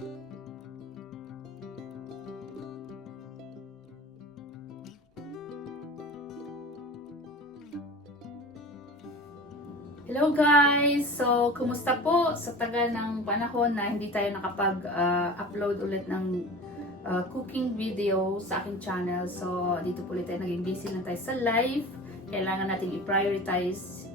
Hello guys! So, kumusta po sa tagal ng panahon na hindi tayo nakapag-upload ulit ng cooking video sa aking channel. So, dito po ulit tayo naging busy lang tayo sa live. Kailangan natin i-prioritize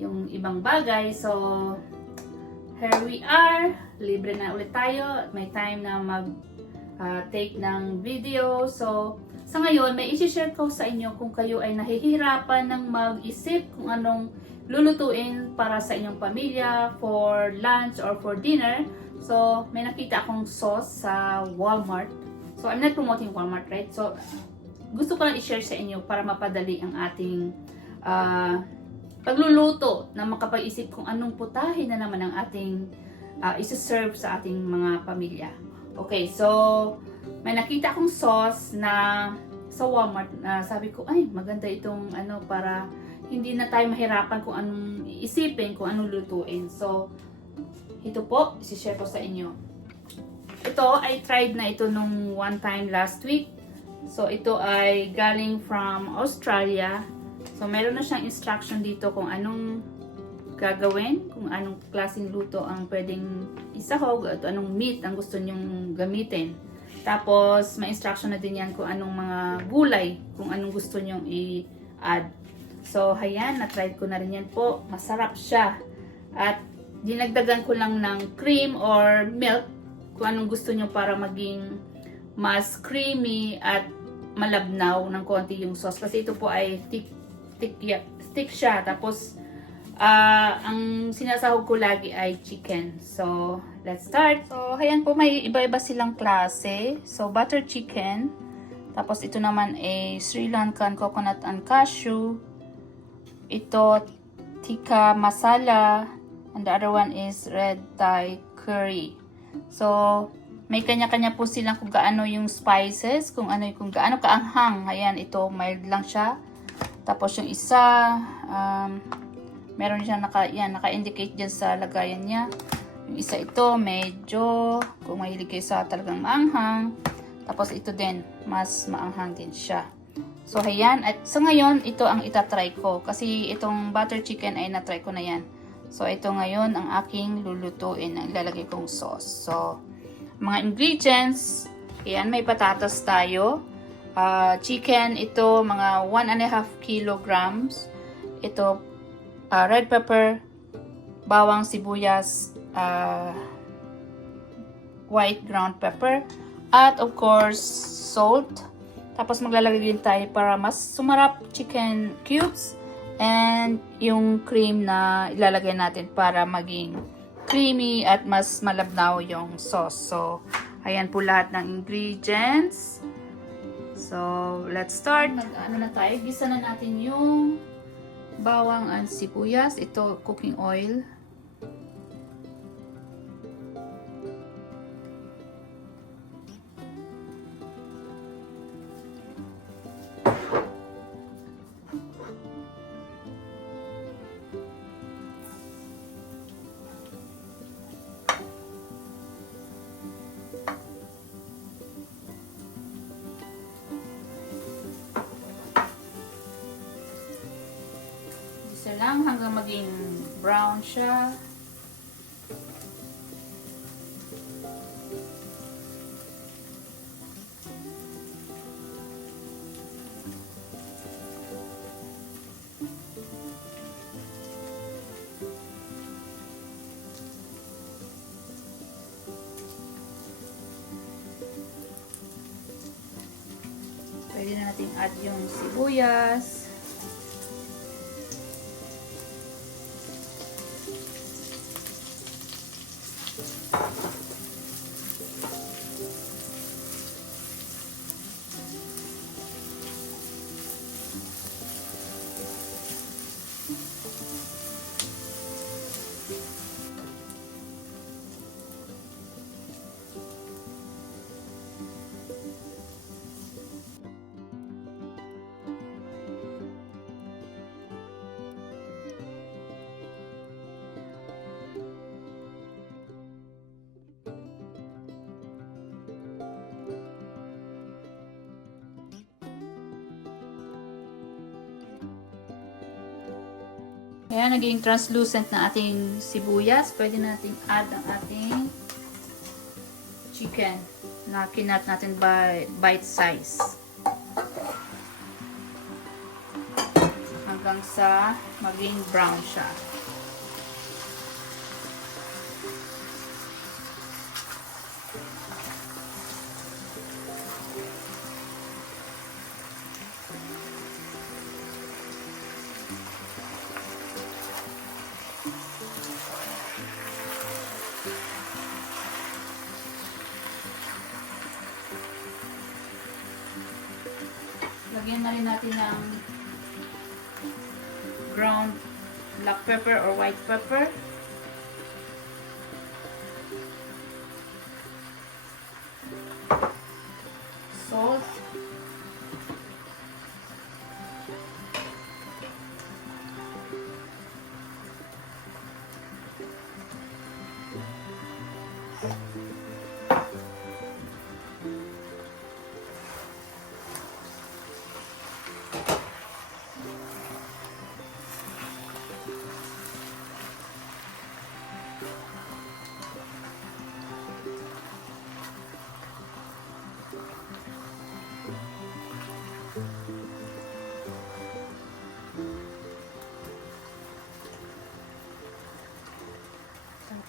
yung ibang bagay. So, here we are. Libre na ulit tayo. May time na mag-take ng video. So, sa ngayon, may isi-share ko sa inyo kung kayo ay nahihirapan ng mag-isip kung anong lulutuin para sa inyong pamilya for lunch or for dinner. So, may nakita akong sauce sa Walmart. So, I'm not promoting Walmart, right? So, gusto ko lang i-share sa inyo para mapadali ang ating pagluluto na makapag-isip kung anong putahe na naman ang ating isi-serve sa ating mga pamilya. Okay, so, may nakita akong sauce na sa Walmart na sabi ko, ay, maganda itong para hindi na tayo mahirapan kung anong isipin, kung anong lutuin. So, ito po, isi-share ko sa inyo. Ito, I tried na ito nung one time last week. So, ito ay galing from Australia. So, meron na siyang instruction dito kung anong gagawin, kung anong klaseng luto ang pwedeng isahog, at anong meat ang gusto nyong gamitin. Tapos, may instruction na din yan kung anong mga gulay, kung anong gusto nyong i-add. So, ayan, na-try ko na rin yan po. Masarap siya. At dinagdagan ko lang ng cream or milk kung anong gusto nyo para maging mas creamy at malabnaw ng konti yung sauce. Kasi ito po ay thick siya. Tapos, ang sinasahog ko lagi ay chicken. So, let's start. So, ayan po, may iba-iba silang klase. So, butter chicken. Tapos, ito naman ay Sri Lankan coconut and cashew. Ito, tikka masala, and the other one is red Thai curry. So, may kanya-kanya po silang kung gaano yung spices, kung gaano kaanghang. Ayan, ito mild lang siya. Tapos yung isa, meron siya naka-indicate dyan sa lagayan niya. Yung isa ito, medyo, kung mahilig kayo sa talagang maanghang. Tapos ito din, mas maanghang din siya. So, ayan. At sa ngayon, ito ang itatry ko. Kasi itong butter chicken ay natry ko na yan. So, ito ngayon ang aking lulutuin. Ang ilalagay kong sauce. So, mga ingredients. Ayan, may patatas tayo. Chicken, ito mga 1.5 kilograms. Ito, red pepper, bawang sibuyas, white ground pepper. At of course, salt. Tapos maglalagay din tayo para mas sumarap chicken cubes and yung cream na ilalagay natin para maging creamy at mas malabnaw yung sauce. So, ayan po lahat ng ingredients. So, let's start. Na tayo. Gisa na natin yung bawang and sibuyas. Ito, cooking oil. Lang hanggang maging brown siya. Pwede na natin add yung sibuyas. Ayan, naging translucent na ating sibuyas. Pwede natin add ang ating chicken na kinat natin by bite size. Hanggang sa maging brown siya. Lagyan na rin natin ng ground black pepper or white pepper. Salt.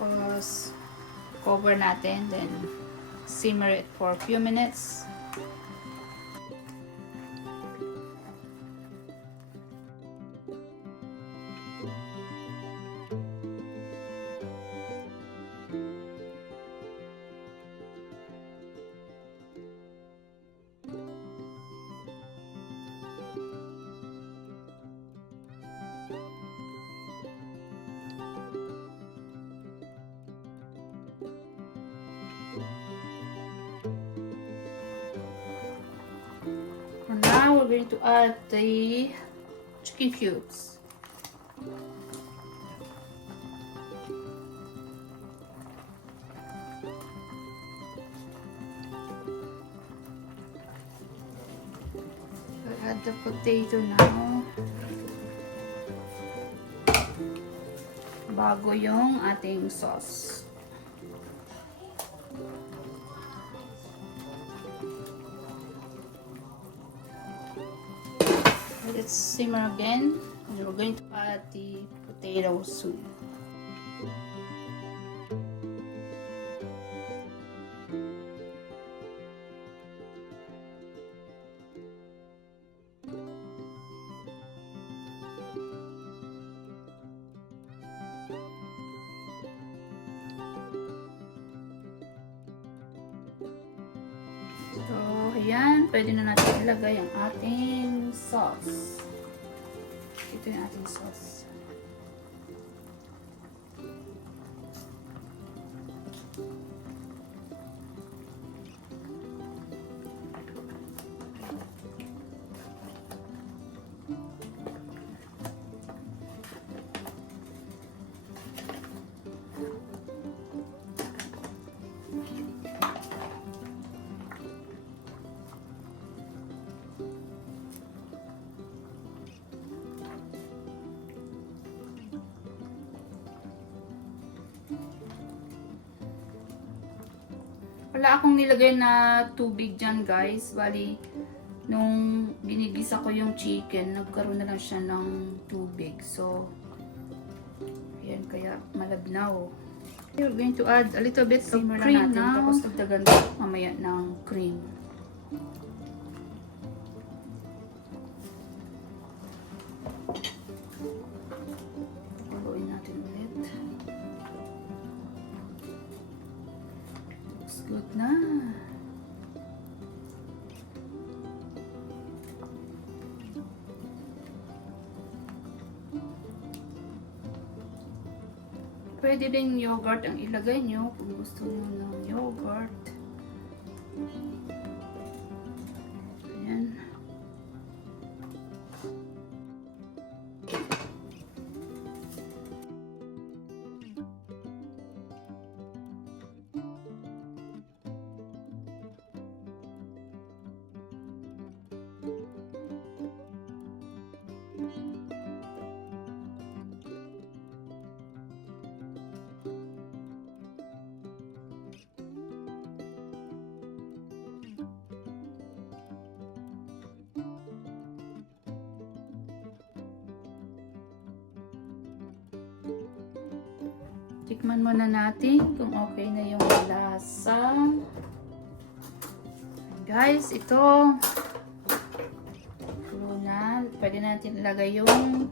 Tapos, cover natin, then simmer it for a few minutes. Now we're going to add the chicken cubes. We'll add the potato now. Bago yung ating sauce. Let's simmer again, and we're going to add the potato soup. So, ayan, pwede na natin ilagay ang ating sauce. Ito yung ating sauce. Wala akong nilagay na tubig dyan, guys. Bali, nung binigisa ko yung chicken, nagkaroon na lang siya ng tubig. So, ayan, kaya malabnaw. We're going to add a little bit of cream now. Tapos dagdagan mamaya ng cream. Haluin natin ulit. Looks good na. Pwede rin yogurt ang ilagay nyo kung gusto nyo ng yogurt. Ayan. Tikman muna natin kung okay na yung lasa. Guys, ito. Luna. Pwede natin ilagay yung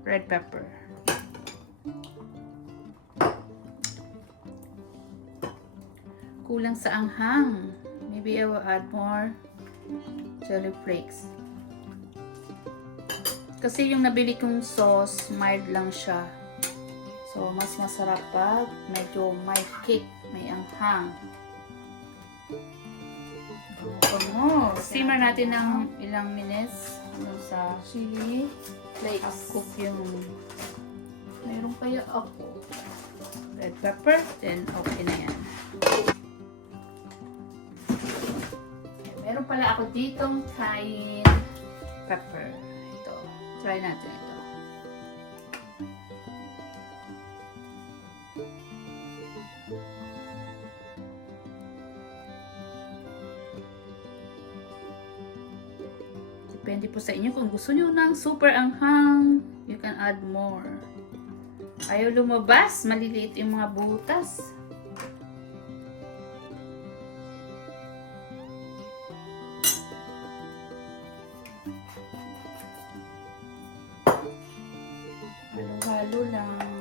red pepper. Kulang sa anghang. Maybe I will add more chili flakes. Kasi yung nabili kong sauce, mild lang siya. So, mas masarap pag medyo may kick, may anghang. Simmer natin ng ilang minutes sa chili flakes. Cook yung mayroon kaya ako red pepper, then okay na yan. Okay, meron pala ako ditong cayenne pepper. Ito, try natin ito. Depende po sa inyo kung gusto nyo ng super anghang, you can add more. Ayaw lumabas, maliliit yung mga butas. Halo-halo lang.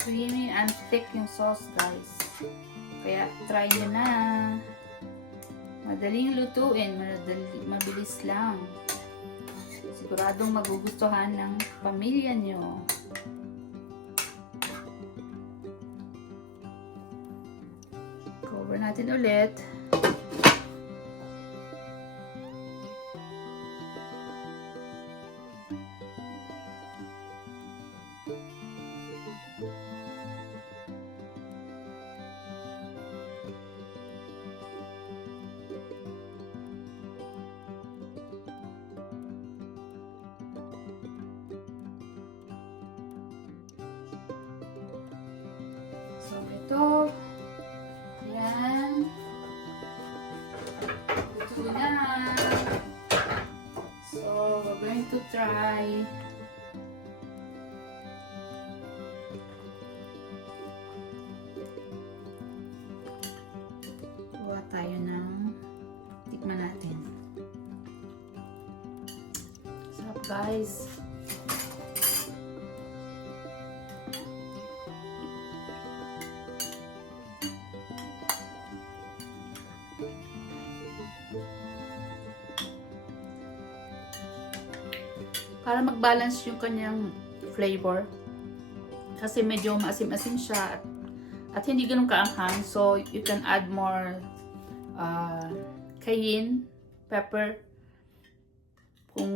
Creamy and thick yung sauce, guys. Kaya try nyo na. Madaling lutuin, mabilis lang. Siguradong magugustuhan ng pamilya nyo. Cover natin ulit. So, ito. Yan. Ito na. So, we're going to try. Kuha tayo ng tikman natin. Sarap, guys. Para mag-balance yung kanyang flavor. Kasi medyo maasim-asim siya at hindi ganun kaanghang. So, you can add more cayenne pepper kung